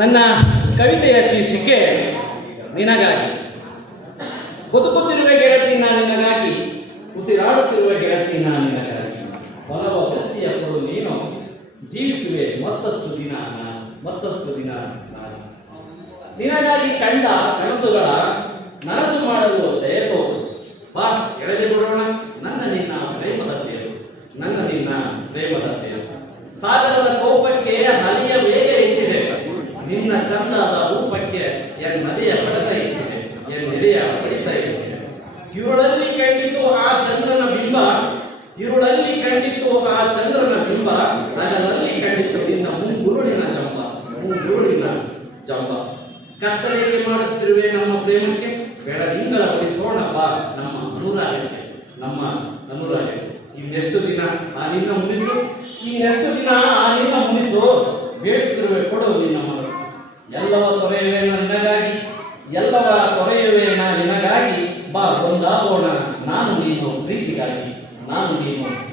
ನನ್ನ ಕವಿತೆಯ ಶೀರ್ಷಿಕೆ ನಿನಗಾಗಿ. ಬದುಕುತ್ತಿರುವ ಗೆಳತಿ ನಾನು ನಿನಗಾಗಿ, ಉಸಿರಾಡುತ್ತಿರುವ ಗೆಳತಿ ನಾನು ನಿನಗಾಗಿ. ಹೊಲವ ವೃತ್ತಿಯ ಕೊಡು ನೀನು, ಜೀವಿಸುವೆ ಮತ್ತಷ್ಟು ದಿನ ನಾನು. ನಿನಗಾಗಿ ಕಂಡ ಕನಸುಗಳ ನನಸು ಮಾಡಲು ದಯತೋರು. ಬಾ ಎಳೆದು ಬಿಡೋಣ ನನ್ನ ನಿನ್ನ ಪ್ರೇಮದ ತೇರು. ಸಾಗರದ ಕೋಪಕ್ಕೆ ಹಲಿಯ ವೇಗ ಹೆಚ್ಚಿದೆ, ನಿನ್ನ ಚಂದದ ರೂಪಕ್ಕೆ ನದಿಯ ಬಡತ ಹೆಚ್ಚಿದೆ, ನೆಲೆಯ ಬಡಿತ ಹೆಚ್ಚಿದೆ. ಇರುಳಲ್ಲಿ ಕಂಡಿತು ಆ ಚಂದ್ರನ ಬಿಂಬ, ನಗಲಲ್ಲಿ ಕಂಡಿತು ನಿನ್ನ ಮುಂಗುರುಳಿನ ಜಂಬ. ಕತ್ತಲೆಗೆ ಮಾಡುತ್ತಿರುವೆ ನಮ್ಮ ಪ್ರೇಮಕ್ಕೆ, ಬೆಳದಿಂಗಳ ಹೊಡಿಸೋಣ ಬಾ ನಮ್ಮ ಅನುರಾಗಕ್ಕೆ. ಇನ್ನೆಷ್ಟು ದಿನ ಆ ನಿನ್ನ ಮುನಿಸು, ಬೇಡುತ್ತಿರುವೆ ಕೊಡು ನಿನ್ನ ಮನಸ್ಸು. ಎಲ್ಲವ ತೊರೆಯುವೆ ನಿನಗಾಗಿ, ಬಾ ಒಂದಾಗೋಣ ನಾನು ನೀನು ಪ್ರೀತಿಗಾಗಿ.